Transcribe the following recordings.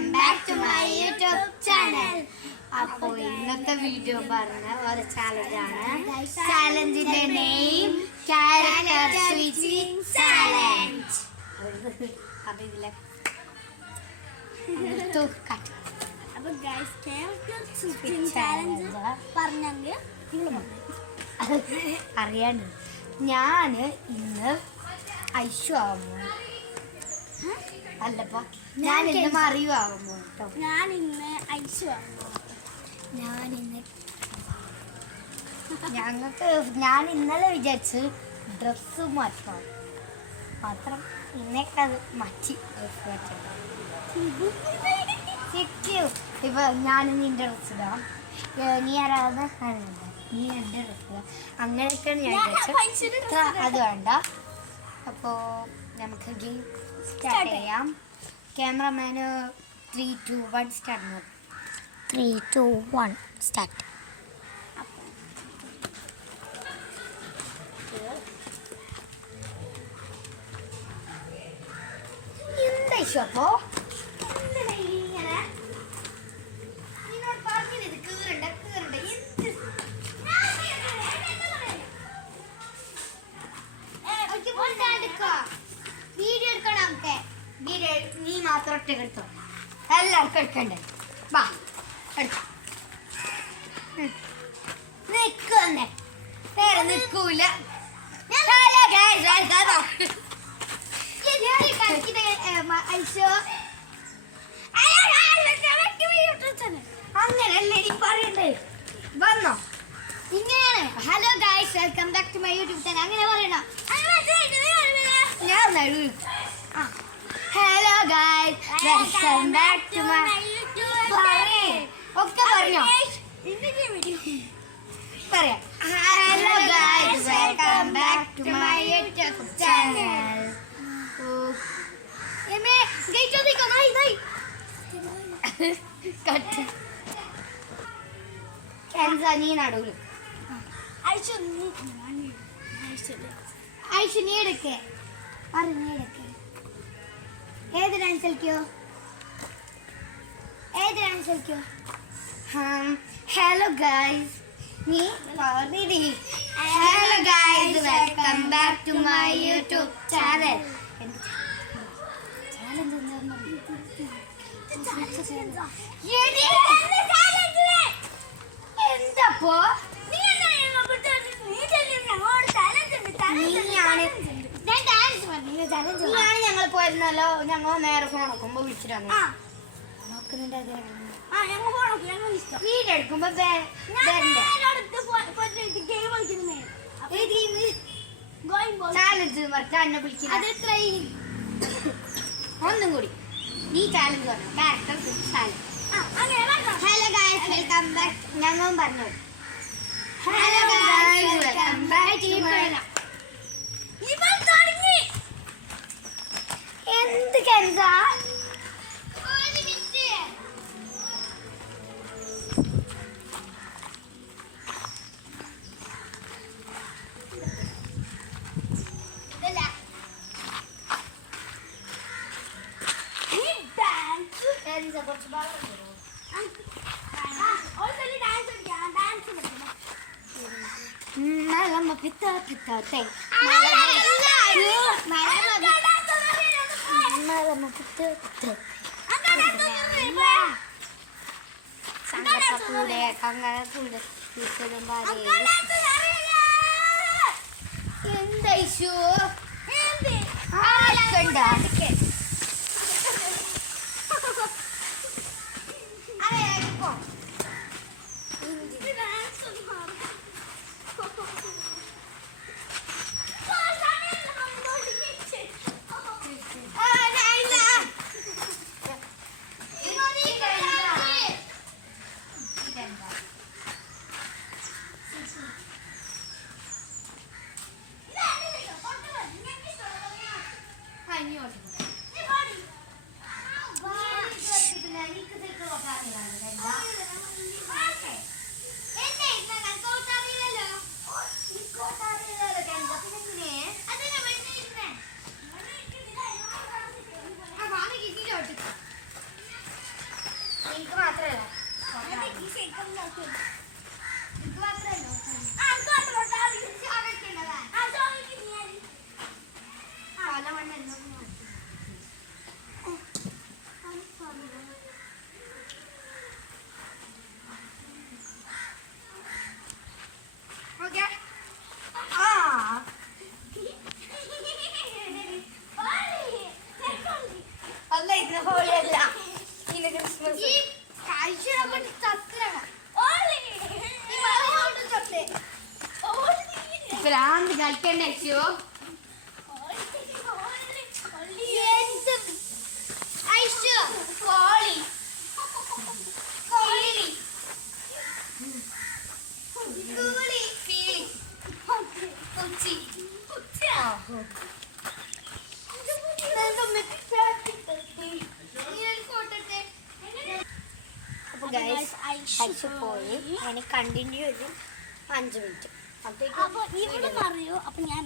Welcome back to my YouTube channel. അപ്പോൾ ഇന്നത്തെ video പറഞ്ഞ ഒരു ചാലഞ്ചാണ്. ചാലഞ്ചിന്റെ നെയിം ക്യാരക്ടർ സ്വിച്ചിങ് ചാലഞ്ച്. അപ്പോൾ ഇതിലെ അപ്പോൾ ഗൈസ് ക്യാരക്ടർ സ്വിച്ചിങ് ചാലഞ്ച് പറഞ്ഞെങ്കിൽ അറിയാണ്ട് ഞാൻ ഇന്ന് ഐഷു ആവുമോ അല്ലപ്പോ ഞാൻ ഇന്ന് മറിയു ആവുമോ കേട്ടോ. ഞാൻ ഇന്ന് ഐഷു ആവുമോ. ഞാൻ ഇന്നലെ വിചാരിച്ച് ഡ്രസ്സ് മാറ്റണം മാത്രം ഇന്നേക്ക് അത് മാറ്റി ഡ്രസ്സ് മാറ്റണം. ഇപ്പൊ ഞാൻ നിന്റെ ഡ്രസ്സ് ഇടാം, നീ ആരാധന നീ എൻ്റെ ഡ്രസ്സ് ഇടാം, അങ്ങനെയൊക്കെയാണ് ഞാൻ വിചാരിച്ചത്. അത് വേണ്ട. അപ്പോൾ നമുക്ക് ഗെയിം സ്റ്റാർട്ട് ചെയ്യാം. Cameraman 3, 2, 1 start. 3, 2, 1 സ്റ്റാർട്ട്. എന്താ ഇഷ്യൂ അപ്പോ ഇങ്ങനെ നിന്നോട് പറഞ്ഞത് കീറണ്ട വീഡിയോ എടുക്കണം. നമുക്ക് വീഡിയോ നീ മാത്രം ഒറ്റ എടുത്തോ, എല്ലാവർക്കും എടുക്കണ്ടേ. വാ എടുക്കാം. നിൽക്കുന്നേ വേറെ നിൽക്കൂല. അങ്ങനല്ലേ നീ പറയണ്ടേ. വന്നോ ഇങ്ങനെയാണ്. Hello guys, welcome back to my YouTube channel. അങ്ങനെ പറയണം. ഞാൻ hello guys, welcome back to my ഒക്കെ പറഞ്ഞോ. പറയാം. Hello guys, welcome back to my YouTube channel. നീ നടുവിൽ ഐഷു നീ എടുക്കേ. ഏത് ഡാൻസ് കളിക്കോ? ഹലോ ഗൈസ്, നീ hello guys, welcome back to my YouTube channel. എന്തപ്പോ നീയാണ് ഞങ്ങൾ പോയിരുന്നല്ലോ. ഞങ്ങൾ നേരെ ഫോൺ നോക്കുമ്പോ വിളിച്ചിട്ടാണ് നോക്കുന്നുണ്ട്. വീഡിയോ എടുക്കുമ്പോ ചാലഞ്ച് പറഞ്ഞാൽ എന്നെ വിളിക്കുന്നത്. ഒന്നും കൂടി നീ ചാലഞ്ച് പറഞ്ഞു. Character challenge. Hello guys, welcome back. ഞങ്ങളും പറഞ്ഞു ഹലോ ഗൈസ്, വെൽക്കം ബാക്ക്. എന്ത് കെൻസാ എന്താ ഇഷ്യൂ? I knew it. എനിക്ക് മാത്രമല്ല ഈ ഷേക്ക് നോക്കി എനിക്ക് മാത്രമല്ല പലവണ്ണം എന്നൊന്നും ഓക്കെ അല്ല ഇത് ഹോളിയല്ല ഇത് ക്രിസ്മസ് ഭ്രാന്ത് കളിക്കണ്ട അച്ഛോ അയച്ചു പോയി അതിന് കണ്ടിന്യൂ ചെയ്ത് 5 മിനിറ്റ് അപ്പൊ ഇവിടെ അറിയോ അപ്പൊ ഞാൻ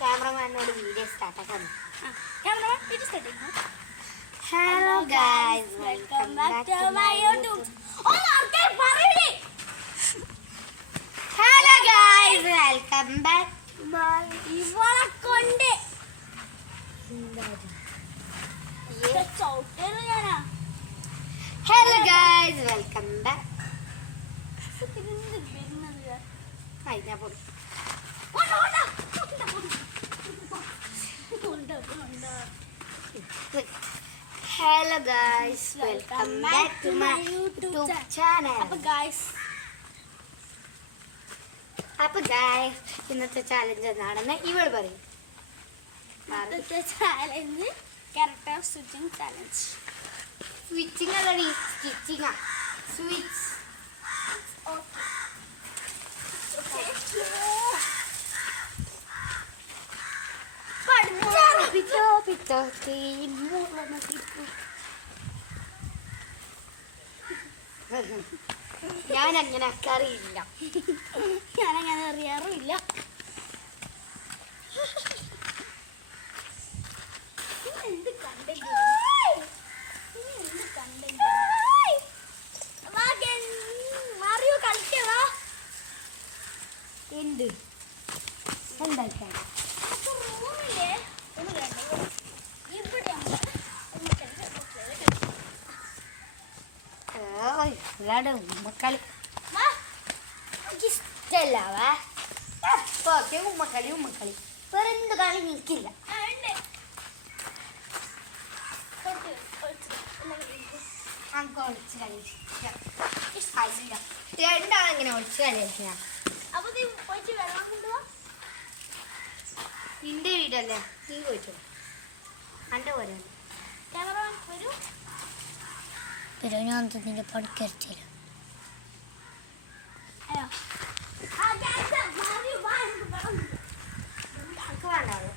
ക്യാമറമാനോട് വീഡിയോ സ്റ്റാർട്ടാക്കാൻ hello guys welcome back to my YouTube hello guys welcome back ഇവളെ കൊണ്ട് ചവിട്ടേന്ന് ഞാനാ ഹലോ ഗൈസ് വെൽക്കം ബാക്ക് ഞാൻ പോയി hello guys welcome back to my YouTube channel. അപ്പൊ ഗൈസ് ഇന്നത്തെ ചാലഞ്ച് എന്താണെന്ന് ഇവൾ പറയും. ഇന്നത്തെ challenge character switching challenge. Switching അല്ലടി സ്റ്റിച്ചിങ്. സ്വിച്ച് ഞാൻ അങ്ങനെ അറിയില്ല. ഞാനങ്ങനെ അറിയാറുമില്ല. എന്ത് കണ്ടെങ്കിൽ മാറിയോ കളിക്കവാ എന്ത് എന്തായിട്ടാണ് റൂമിലെ ഇവിടെ ഉമ്മക്കളി ഇഷ്ടല്ല. എപ്പോക്കെ ഉമ്മക്കളി വേറെ എന്ത് കളി നിൽക്കില്ല. നമുക്ക് ഒളിച്ച് കളി ഇഷ്ടമില്ല. രണ്ടാളിങ്ങനെ ഒളിച്ച് കളി കളിക്കുക. അപ്പൊ നീ പോയിട്ട് വെള്ളം കൊണ്ടുപോവാ. നിന്റെ വീടല്ലേ നീ പോയിട്ടോ. എൻ്റെ പോലെ ക്യാമറമാൻ വരൂ. ഞാൻ നിന്റെ പഠിക്കരുത്തില്ല. അയ്യോ എനിക്ക് വേണ്ടാവുള്ളൂ.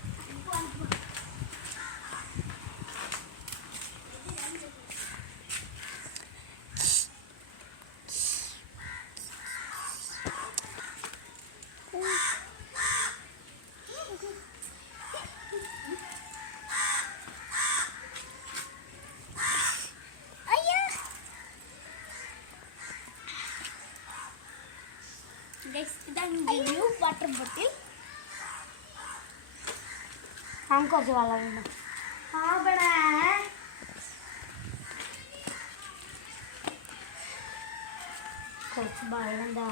ഇതാണ് ന്യൂ വാട്ടർ ബോട്ടിൽ. നമുക്ക് കുറച്ച് വെള്ളം വേണം. കുറച്ച് വെള്ളം എന്താ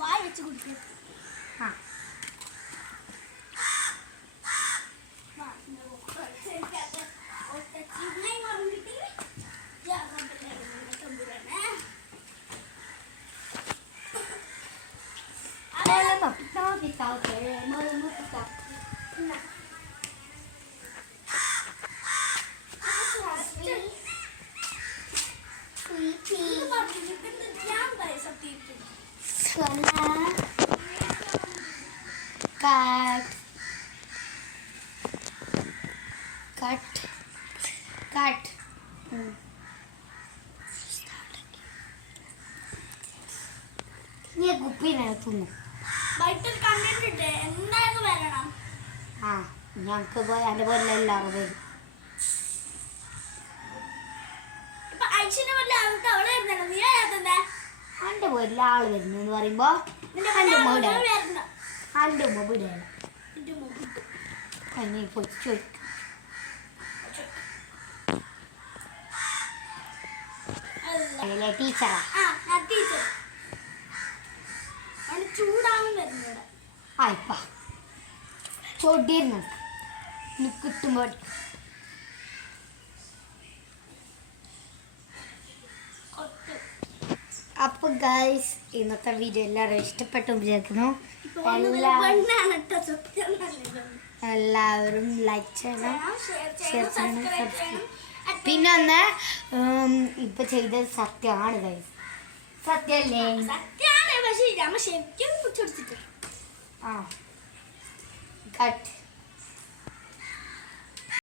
വായ വെച്ച് കുടിക്കും. ആ cut. നീ കുപ്പിനകത്തുന്നു ബൈറ്റിൽ കണ്ടിട്ടുണ്ട് എന്തായാലും വരണം. ആ ഞങ്ങൾക്ക് പോയി എൻ്റെ പോലെ എല്ലാവരും വരും. ഇപ്പൊ ഐശ്വര്യ പോലെ ആൾക്ക് അവിടെ വരുന്നല്ലോ, നീ ആയാത്തന്നെ എൻ്റെ പോലെ ആൾ വരുന്നു എന്ന് പറയുമ്പോൾ എൻ്റെ ഉമ്മ വിടണം. എൻ്റെ ഉമ്മ വിടണം. നീ പോയി ചോദിക്കും. അല്ലേ ടീച്ചറാ? ചൂടാവും വരുന്നത്. ആയിപ്പ ചൊടിയിരുന്നു കിട്ടുമ്പോൾ. അപ്പൊ ഗൈസ് ഇന്നത്തെ വീഡിയോ എല്ലാവരും ഇഷ്ടപ്പെട്ടു വിചാരിക്കുന്നു. എല്ലാവരും ലൈക്ക് ചെയ്യണം, ഷെയർ ചെയ്യണം, സബ്സ്ക്രൈബ്. പിന്നെ ഒന്ന് ഇപ്പൊ ചെയ്തത് സത്യമാണ് ഗൈസ്. സത്യല്ലേ? സത്യാണ്, പക്ഷേ ശരിക്കും ആ കട്ട്.